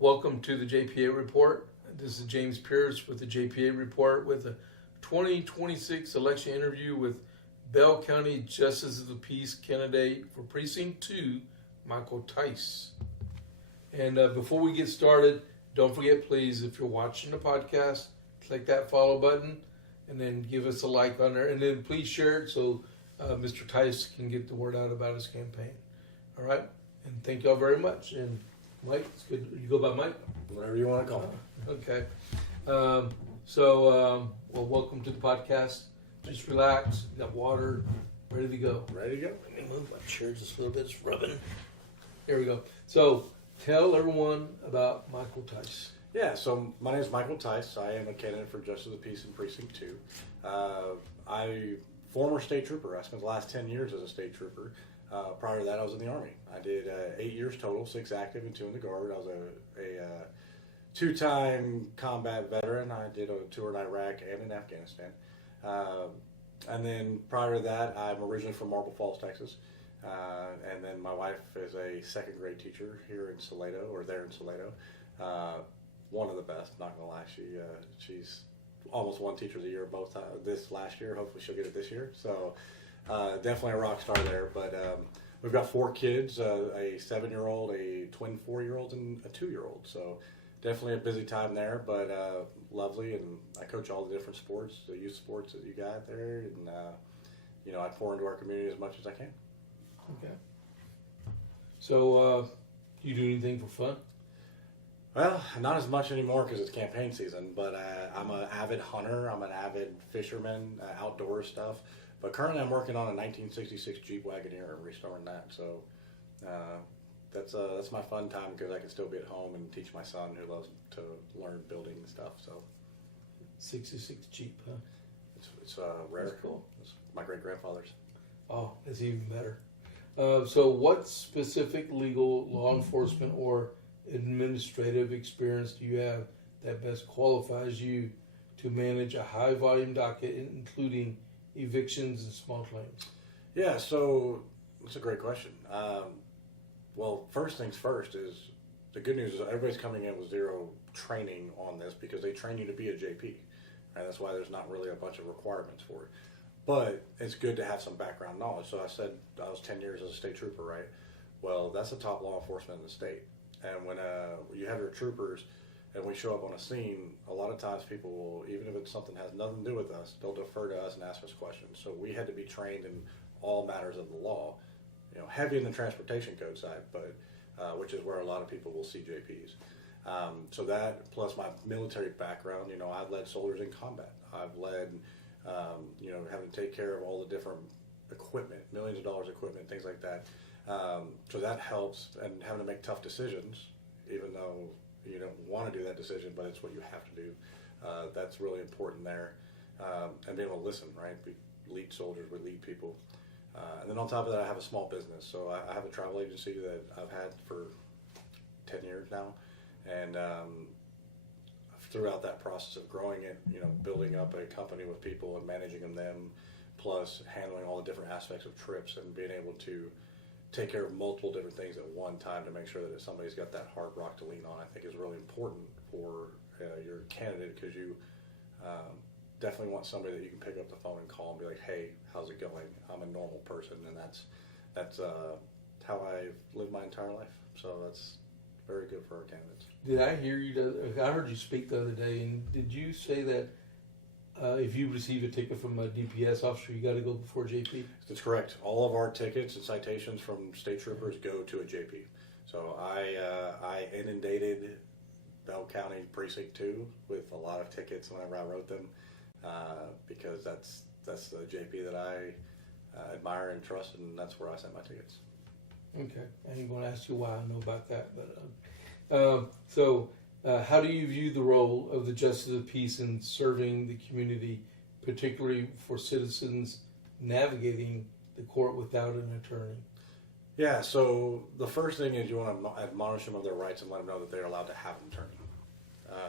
Welcome to the JP8Report. This is James Pierce with the JP8Report with a 2026 election interview with Bell County Justice of the Peace candidate for Precinct 2, Michael Tice. And before we get started, don't forget, please, if you're watching the podcast, click that follow button and then give us a like on there. And then please share it so Mr. Tice can get the word out about his campaign. All right? And thank y'all very much. And Mike, it's good. You go by Mike? Whatever you want to call me. Okay. Well, welcome to the podcast. Just relax. You got water. Ready to go. Ready to go? Let me move my chair just a little bit. It's rubbing. Here we go. So, tell everyone about Michael Tice. Yeah, so my name is Michael Tice. I am a candidate for Justice of the Peace in Precinct 2. I former state trooper. I spent the last 10 years as a state trooper. Prior to that, I was in the Army. I did 8 years total, 6 active and 2 in the Guard. I was a two-time combat veteran. I did a tour in Iraq and in Afghanistan. And then prior to that, I'm originally from Marble Falls, Texas. And then my wife is a second grade teacher here in Salado, or there in Salado. One of the best, not gonna lie. She's almost won Teacher of the Year both this last year. Hopefully she'll get it this year. So definitely a rock star there. But we've got 4 kids, a 7-year-old, a twin 4-year-old, and a 2-year-old. So definitely a busy time there, but lovely. And I coach all the different sports, the youth sports that you got there. And, I pour into our community as much as I can. Okay. So, you do anything for fun? Well, not as much anymore because it's campaign season, but I'm an avid hunter. I'm an avid fisherman, outdoor stuff. But currently I'm working on a 1966 Jeep Wagoneer and restoring that. So that's my fun time because I can still be at home and teach my son who loves to learn building and stuff. So 66 Jeep, huh? It's rare. That's cool. It's my great-grandfather's. Oh, that's even better. So what specific legal, law enforcement, or administrative experience do you have that best qualifies you to manage a high volume docket, including evictions and small claims? Yeah, so that's a great question. Well, first things first is the good news is everybody's coming in with zero training on this because they train you to be a JP. Right? That's why there's not really a bunch of requirements for it. But it's good to have some background knowledge. So I said I was 10 years as a state trooper, right? Well, that's the top law enforcement in the state. And when you have your troopers and we show up on a scene, a lot of times people will, even if it's something that has nothing to do with us, they'll defer to us and ask us questions. So we had to be trained in all matters of the law, heavy in the transportation code side, but which is where a lot of people will see JPs. So that, plus my military background, I've led soldiers in combat. I've led, having to take care of all the different equipment, millions of dollars equipment, things like that. So that helps, and having to make tough decisions, even though you don't want to do that decision, but it's what you have to do. That's really important there. And being able to listen, right? We lead soldiers, we lead people. And then on top of that, I have a small business. So I have a travel agency that I've had for 10 years now. And throughout that process of growing it, building up a company with people and managing them, plus handling all the different aspects of trips and being able to take care of multiple different things at one time to make sure that if somebody's got that hard rock to lean on, I think is really important for your candidate, because you definitely want somebody that you can pick up the phone and call and be like, hey, how's it going? I'm a normal person, and that's how I've lived my entire life. So that's very good for our candidates. Did I hear you? I heard you speak the other day, and did you say that if you receive a ticket from a DPS officer, you got to go before JP? That's correct. All of our tickets and citations from state troopers go to a JP. So I inundated Bell County Precinct 2 with a lot of tickets whenever I wrote them, because that's the JP that I admire and trust, and that's where I sent my tickets. Okay, I ain't going to ask you why I know about that, but so how do you view the role of the Justice of the Peace in serving the community, particularly for citizens navigating the court without an attorney? Yeah, so the first thing is you want to admonish them of their rights and let them know that they're allowed to have an attorney,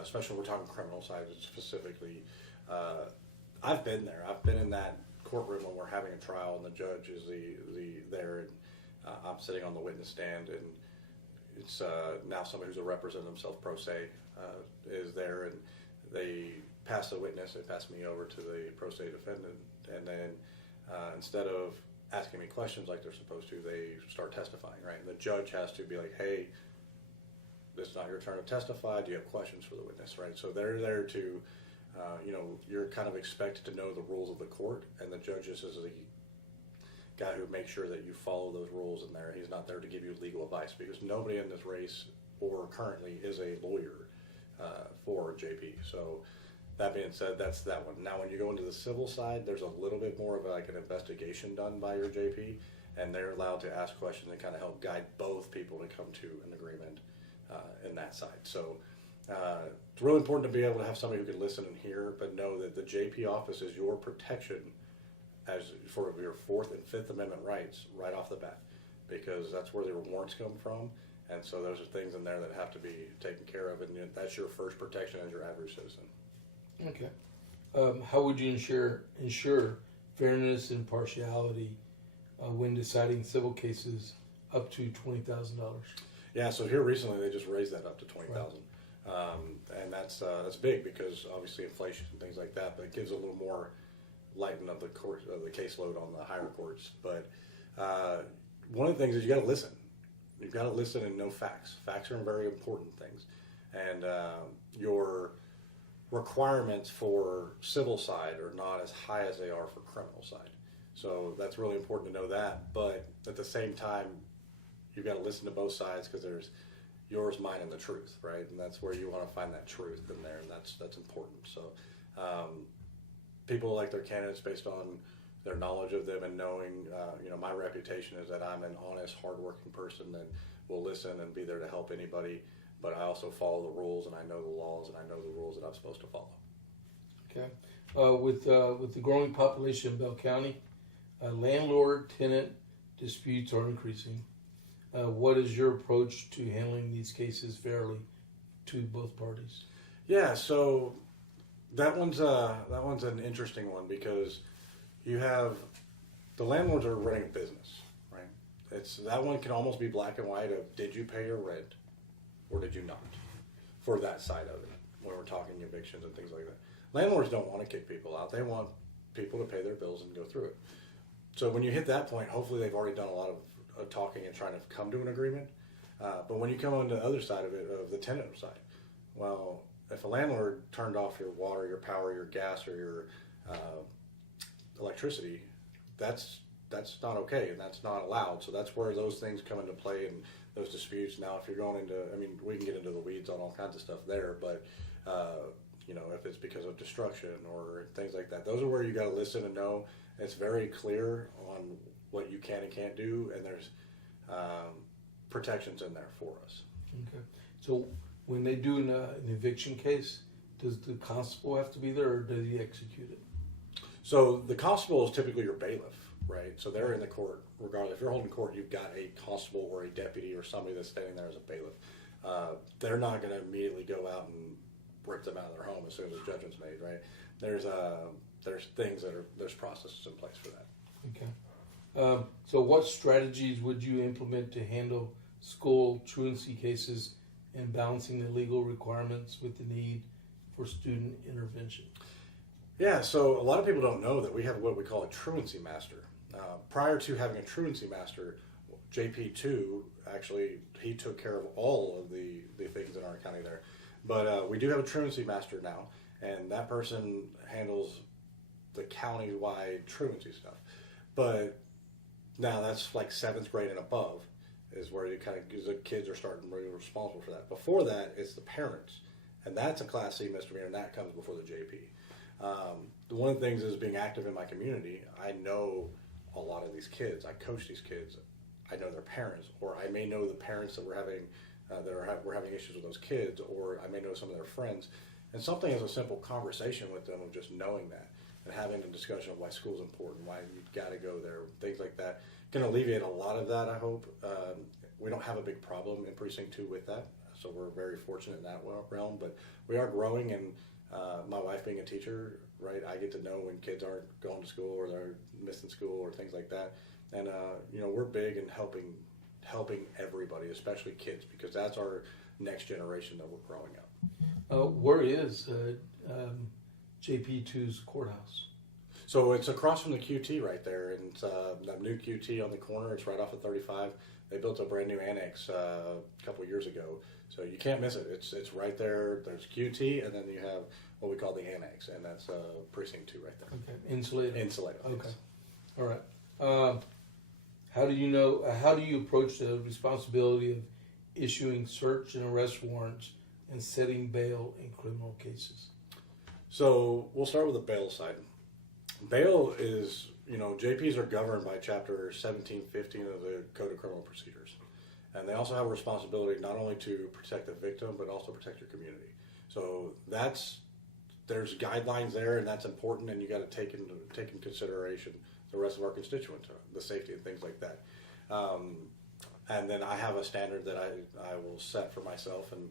especially when we're talking criminal side specifically. I've been there. I've been in that courtroom when we're having a trial and the judge is there, and I'm sitting on the witness stand, and it's now somebody who's a representative themselves pro se is there, and they pass the witness, they pass me over to the pro se defendant, and then instead of asking me questions like they're supposed to, they start testifying, right? And the judge has to be like, hey, this is not your turn to testify. Do you have questions for the witness, right? So they're there to, you're kind of expected to know the rules of the court, and the judge just is the guy who makes sure that you follow those rules in there. He's not there to give you legal advice, because nobody in this race or currently is a lawyer for JP. So that being said, that's that one. Now, when you go into the civil side, there's a little bit more of like an investigation done by your JP, and they're allowed to ask questions and kind of help guide both people to come to an agreement in that side. So it's really important to be able to have somebody who can listen and hear, but know that the JP office is your protection as for your Fourth and Fifth Amendment rights right off the bat, because that's where the warrants come from. And so those are things in there that have to be taken care of, and that's your first protection as your average citizen. Okay. How would you ensure fairness and impartiality when deciding civil cases up to $20,000? Yeah, so here recently they just raised that up to $20,000, and that's big because obviously inflation and things like that. But it gives a little more lighten of the court of the caseload on the higher courts. But one of the things is you got to listen. You've got to listen and know facts. Facts are very important things, and your requirements for civil side are not as high as they are for criminal side. So that's really important to know that. But at the same time, you've got to listen to both sides, because there's yours, mine, and the truth, right? And that's where you want to find that truth in there, and that's important. So people like their candidates based on their knowledge of them and knowing, my reputation is that I'm an honest, hardworking person that will listen and be there to help anybody. But I also follow the rules, and I know the laws, and I know the rules that I'm supposed to follow. Okay. With the growing population in Bell County, landlord-tenant disputes are increasing. What is your approach to handling these cases fairly to both parties? Yeah, so that one's an interesting one, because you have the landlords are running a business, right? That one can almost be black and white of, did you pay your rent or did you not, for that side of it, when we're talking evictions and things like that. Landlords don't want to kick people out. They want people to pay their bills and go through it. So when you hit that point, hopefully they've already done a lot of talking and trying to come to an agreement. But when you come on the other side of it, of the tenant side, well, if a landlord turned off your water, your power, your gas, or your electricity, that's not okay, and that's not allowed. So that's where those things come into play, and those disputes. Now, if you're going into, we can get into the weeds on all kinds of stuff there, but if it's because of destruction or things like that, those are where you got to listen and know. It's very clear on what you can and can't do, and there's protections in there for us. Okay. So when they do an eviction case, does the constable have to be there, or does he execute it? So the constable is typically your bailiff, right? So they're in the court regardless. If you're holding court, you've got a constable or a deputy or somebody that's standing there as a bailiff. They're not going to immediately go out and rip them out of their home as soon as the judgment's made, right? There's things there's processes in place for that. Okay. So what strategies would you implement to handle school truancy cases and balancing the legal requirements with the need for student intervention? Yeah, so a lot of people don't know that we have what we call a truancy master. Prior to having a truancy master, JP2, actually, he took care of all of the things in our county there. But we do have a truancy master now, and that person handles the county-wide truancy stuff. But now that's like 7th grade and above is where you kind of, the kids are starting to be responsible for that. Before that, it's the parents, and that's a Class C misdemeanor, and that comes before the JP. One of the things is being active in my community. I know a lot of these kids. I coach these kids. I know their parents, or I may know the parents that we're having issues with those kids, or I may know some of their friends. And something as a simple conversation with them of just knowing that and having a discussion of why school's important, why you've got to go there, things like that, can alleviate a lot of that, I hope. We don't have a big problem in Precinct 2 with that, so we're very fortunate in that realm, but we are growing, and my wife being a teacher, right, I get to know when kids aren't going to school or they're missing school or things like that. And, we're big in helping helping everybody, especially kids, because that's our next generation that we're growing up. Where is JP2's courthouse? So it's across from the QT right there, and that new QT on the corner. It's right off of 35. They built a brand new annex a couple years ago, so you can't miss it. It's right there. There's QT, and then you have what we call the annex, and that's Precinct 2 right there. Okay, insulated. Insulated. Okay, Yes. all right. How do you know? How do you approach the responsibility of issuing search and arrest warrants and setting bail in criminal cases? So we'll start with the bail side. Bail is, JPs are governed by Chapter 1715 of the Code of Criminal Procedures. And they also have a responsibility not only to protect the victim, but also protect your community. So there's guidelines there, and that's important, and you got to take in consideration the rest of our constituents, the safety and things like that. And then I have a standard that I will set for myself, and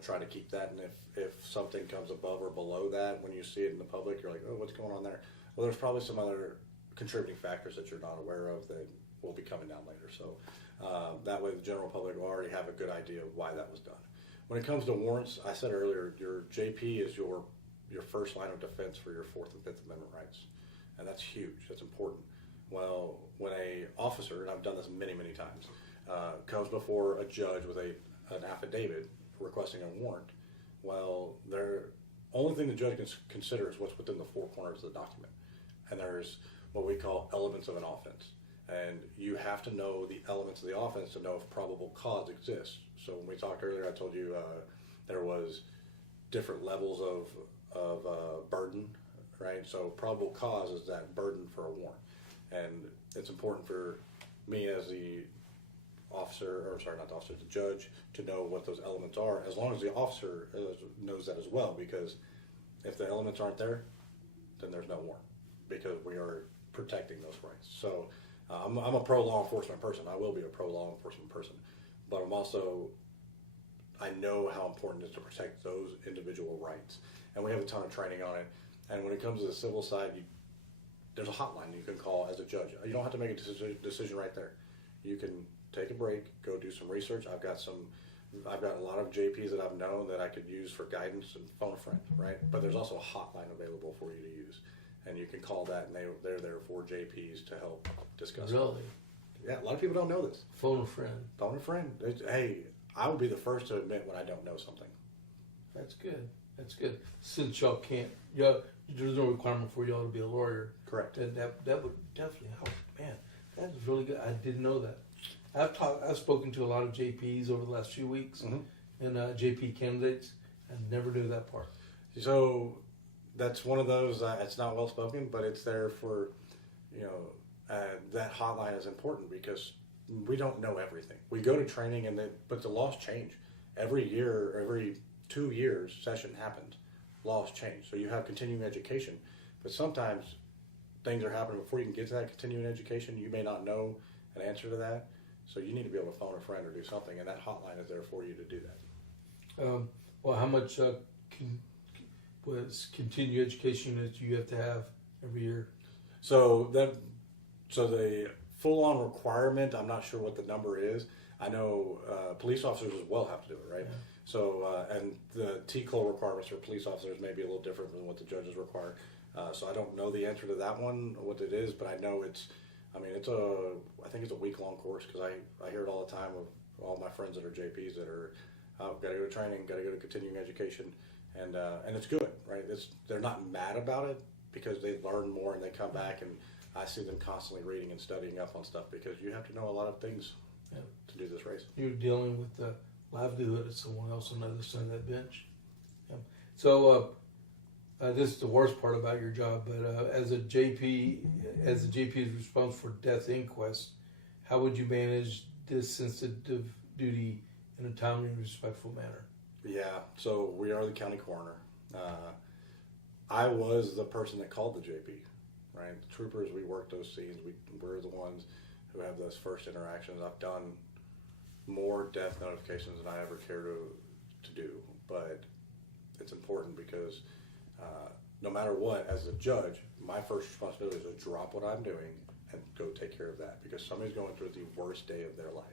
try to keep that. And if something comes above or below that, when you see it in the public, you're like, oh, what's going on there? Well, there's probably some other contributing factors that you're not aware of that will be coming down later. So that way the general public will already have a good idea of why that was done. When it comes to warrants, I said earlier, your JP is your first line of defense for your Fourth and Fifth Amendment rights. And that's huge. That's important. Well, when a officer, and I've done this many, many times, comes before a judge with an affidavit requesting a warrant, well, the only thing the judge can consider is what's within the four corners of the document. And there's what we call elements of an offense. And you have to know the elements of the offense to know if probable cause exists. So when we talked earlier, I told you there was different levels of burden, right? So probable cause is that burden for a warrant. And it's important for me as the the judge, to know what those elements are, as long as the officer knows that as well, because if the elements aren't there, then there's no warrant, because we are protecting those rights. So I'm a pro-law enforcement person. I will be a pro-law enforcement person, but I know how important it is to protect those individual rights, and we have a ton of training on it. And when it comes to the civil side, there's a hotline you can call as a judge. You don't have to make a decision right there. You can take a break, go do some research. I've got a lot of JPs that I've known that I could use for guidance and phone a friend, right? But there's also a hotline available for you to use, and you can call that, and they're there for JPs to help discuss. Really? Yeah, a lot of people don't know this. Phone a friend. Phone a friend. Hey, I will be the first to admit when I don't know something. That's good. That's good. Since y'all can't, there's no requirement for y'all to be a lawyer. Correct. And that would definitely help. Man, that is really good. I didn't know that. I've spoken to a lot of JPs over the last few weeks, and JP candidates. I never knew that part. So that's one of those. It's not well spoken, but it's there for, that hotline is important because we don't know everything. We go to training, but the laws change every year. Every 2 years, session happens. Laws change, so you have continuing education, but sometimes things are happening before you can get to that continuing education. You may not know an answer to that. So you need to be able to phone a friend or do something, and that hotline is there for you to do that. Well, how much was continuing education that you have to have every year? So the full-on requirement, I'm not sure what the number is. I know police officers as well have to do it, right? Yeah. So and the TCOL requirements for police officers may be a little different than what the judges require. So I don't know the answer to that one, what it is, but I know I think it's a week-long course, because I hear it all the time of all my friends that are JPs that are, got to go to training, got to go to continuing education, and it's good, right? They're not mad about it because they learn more and they come back, and I see them constantly reading and studying up on stuff, because you have to know a lot of things to do this race. You're dealing with the livelihood of someone else on the other side of that bench. Yeah. So this is the worst part about your job, but as the JP is responsible for death inquest, how would you manage this sensitive duty in a timely and respectful manner? Yeah, so we are the county coroner. I was the person that called the JP, right? The troopers, we work those scenes. We're the ones who have those first interactions. I've done more death notifications than I ever care to do, but it's important because no matter what, as a judge, my first responsibility is to drop what I'm doing and go take care of that, because somebody's going through the worst day of their life.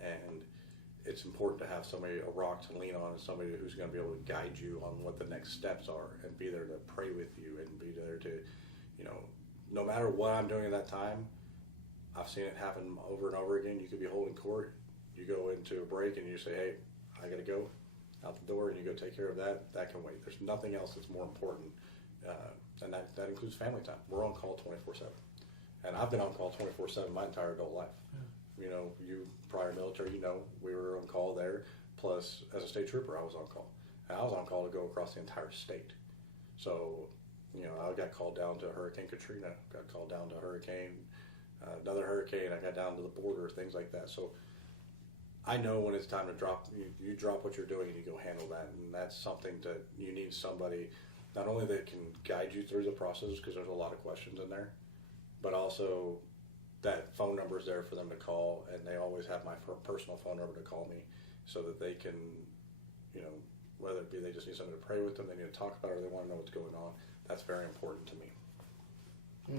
and it's important to have somebody, a rock to lean on, and somebody who's going to be able to guide you on what the next steps are, and be there to pray with you, and be there to, no matter what I'm doing at that time. I've seen it happen over and over again. You could be holding court, you go into a break, and you say, hey, I got to go out the door, and you go take care of that. That can wait. There's nothing else that's more important, and that includes family time. We're on call 24/7, and I've been on call 24/7 my entire adult life. Yeah. You prior military, we were on call there. Plus, as a state trooper, I was on call, and I was on call to go across the entire state. So, I got called down to Hurricane Katrina, got called down to another hurricane. I got down to the border, things like that. So I know when it's time to drop. You drop what you're doing and you go handle that, and that's something that you need somebody not only that can guide you through the process, because there's a lot of questions in there, but also that phone number is there for them to call, and they always have my personal phone number to call me, so that they can, whether it be they just need something to pray with them, they need to talk about it, or they want to know what's going on. That's very important to me.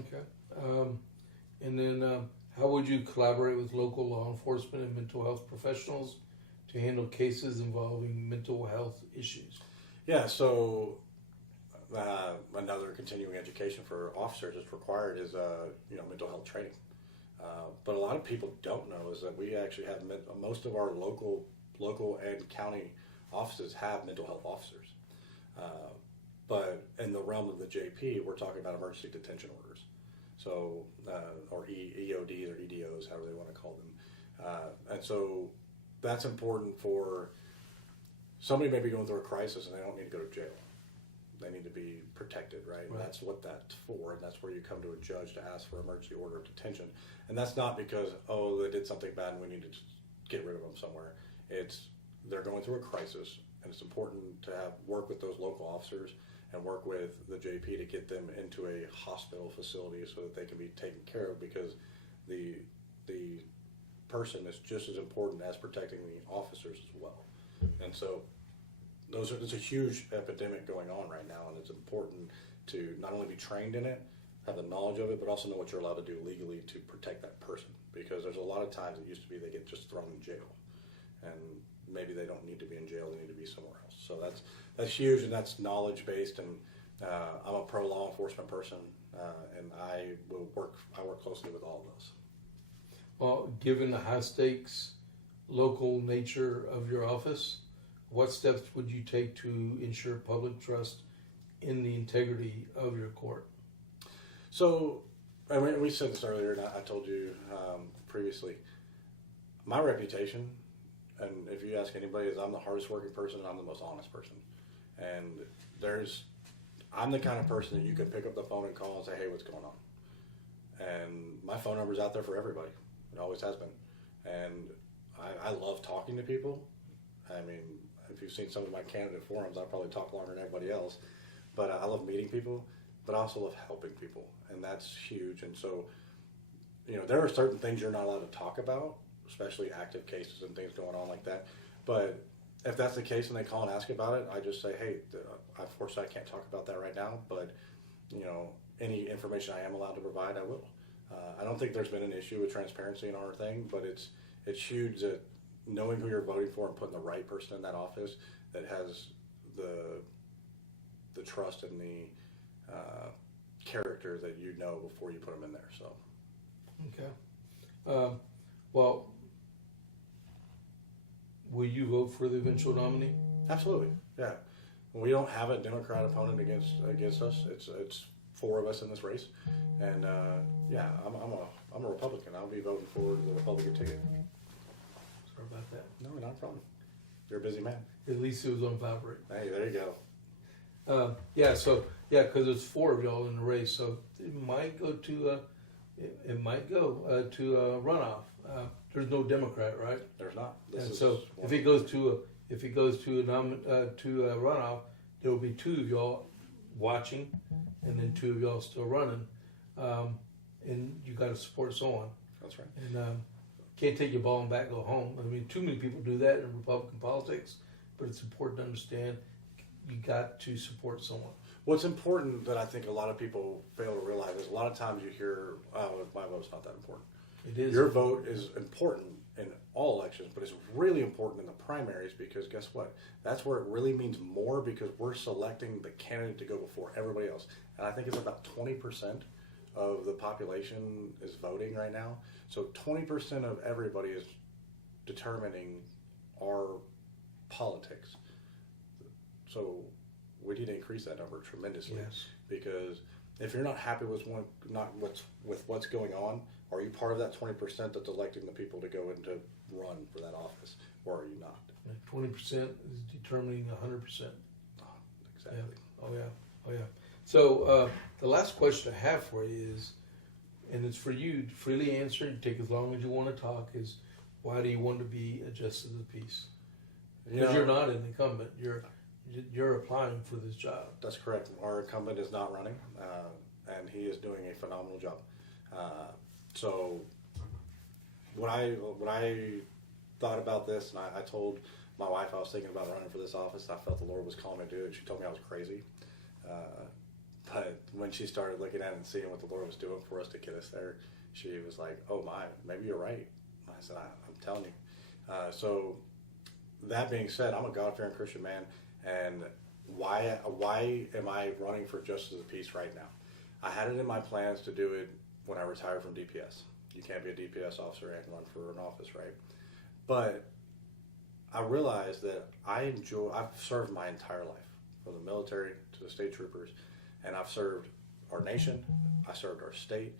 Okay. And then how would you collaborate with local law enforcement and mental health professionals to handle cases involving mental health issues? Yeah, so another continuing education for officers is required is mental health training. But a lot of people don't know is that we actually have most of our local and county offices have mental health officers. But in the realm of the JP, we're talking about emergency detention orders. So, or EODs or EDOs, however they want to call them. And so that's important for somebody may be going through a crisis and they don't need to go to jail. They need to be protected, right? And that's what that's for, and that's where you come to a judge to ask for emergency order of detention. And that's not because, they did something bad and we need to just get rid of them somewhere. It's they're going through a crisis, and it's important to work with those local officers and work with the JP to get them into a hospital facility so that they can be taken care of, because the person is just as important as protecting the officers as well. And so there's a huge epidemic going on right now, and it's important to not only be trained in it, have the knowledge of it, but also know what you're allowed to do legally to protect that person, because there's a lot of times it used to be they get just thrown in jail, and maybe they don't need to be in jail, they need to be somewhere else. So that's huge, and that's knowledge based, and I'm a pro law enforcement person, and I work closely with all of those. Well, given the high stakes local nature of your office, what steps would you take to ensure public trust in the integrity of your court? So, and we said this earlier, and I told you previously, my reputation, and if you ask anybody, is I'm the hardest working person and I'm the most honest person. And I'm the kind of person that you can pick up the phone and call and say, hey, what's going on? And my phone number's out there for everybody. It always has been. And I love talking to people. I mean, if you've seen some of my candidate forums, I probably talk longer than everybody else. But I love meeting people, but I also love helping people. And that's huge. And so, there are certain things you're not allowed to talk about, especially active cases and things going on like that. But if that's the case and they call and ask about it, I just say, hey, unfortunately I can't talk about that right now, but any information I am allowed to provide, I will. I don't think there's been an issue with transparency in our thing, but it's huge that knowing who you're voting for and putting the right person in that office that has the trust and the character that you know before you put them in there. So. Okay. Well, will you vote for the eventual nominee? Absolutely. Yeah. We don't have a Democrat opponent against us. It's four of us in this race, and I'm a Republican. I'll be voting for the Republican ticket. Sorry about that. No, not a problem. You're a busy man. At least it was on vibrate. Hey, there you go. Because there's four of y'all in the race, so it might go to a runoff. There's no Democrat, right? There's not. If it goes to a runoff, there will be two of y'all watching, and then two of y'all still running, and you got to support someone. That's right. And can't take your ball and bat, go home. I mean, too many people do that in Republican politics, but it's important to understand you got to support someone. What's important that I think a lot of people fail to realize is a lot of times you hear, my vote's not that important. It is. Your vote is important in all elections, but it's really important in the primaries because guess what? That's where it really means more because we're selecting the candidate to go before everybody else. And I think it's about 20% of the population is voting right now. So 20% of everybody is determining our politics. So we need to increase that number tremendously. Yes. Because if you're not happy with what's going on, are you part of that 20% that's electing the people to go in to run for that office, or are you not? 20% is determining 100%. Oh, exactly. Yeah. Oh yeah. Oh yeah. So the last question I have for you is, and it's for you to freely answer. You take as long as you want to talk. Is why do you want to be a justice of the peace? Because you're not an incumbent. You're applying for this job. That's correct. Our incumbent is not running, and he is doing a phenomenal job. So when I thought about this, and I told my wife I was thinking about running for this office, I felt the Lord was calling me to do it. She told me I was crazy. But when she started looking at it and seeing what the Lord was doing for us to get us there, she was like, oh my, maybe you're right. I said, I'm telling you. So that being said, I'm a God-fearing Christian man. And why am I running for justice of the peace right now? I had it in my plans to do it when I retired from DPS. You can't be a DPS officer and run for an office, right? But I realized that I've served my entire life, from the military to the state troopers, and I've served our nation, I served our state.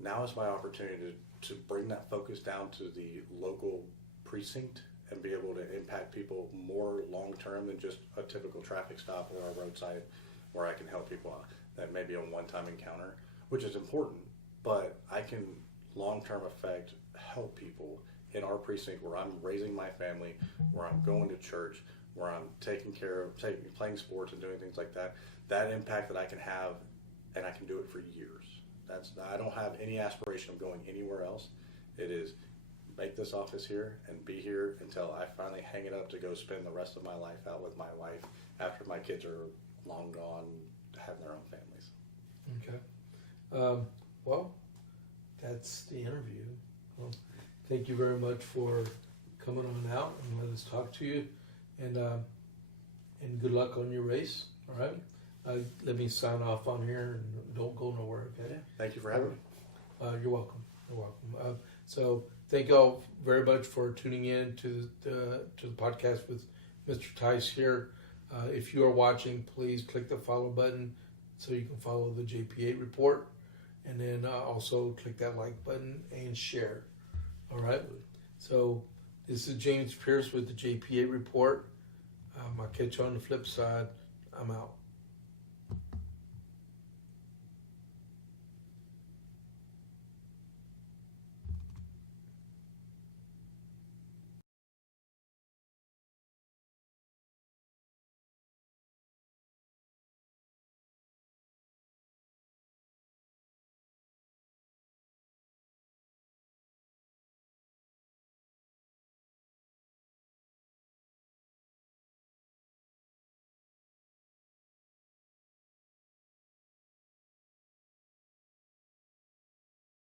Now is my opportunity to bring that focus down to the local precinct and be able to impact people more long-term than just a typical traffic stop or a roadside where I can help people out. That may be a one-time encounter, which is important, but I can long-term effect help people in our precinct where I'm raising my family, where I'm going to church, where I'm playing sports and doing things like that. That impact that I can have, and I can do it for years. I don't have any aspiration of going anywhere else. It is make this office here and be here until I finally hang it up to go spend the rest of my life out with my wife after my kids are long gone, having their own families. Okay. Well, that's the interview. Well, thank you very much for coming on out and let us talk to you, and good luck on your race. All right. Let me sign off on here and don't go nowhere. Okay. Yeah. Thank you for having me. You're welcome. You're welcome. So thank you all very much for tuning in to the podcast with Mr. Tice here. If you are watching, please click the follow button so you can follow the JP8 report, and then also click that like button and share. All right. So this is James Pierce with the JP8 report. I'll catch you on the flip side. I'm out.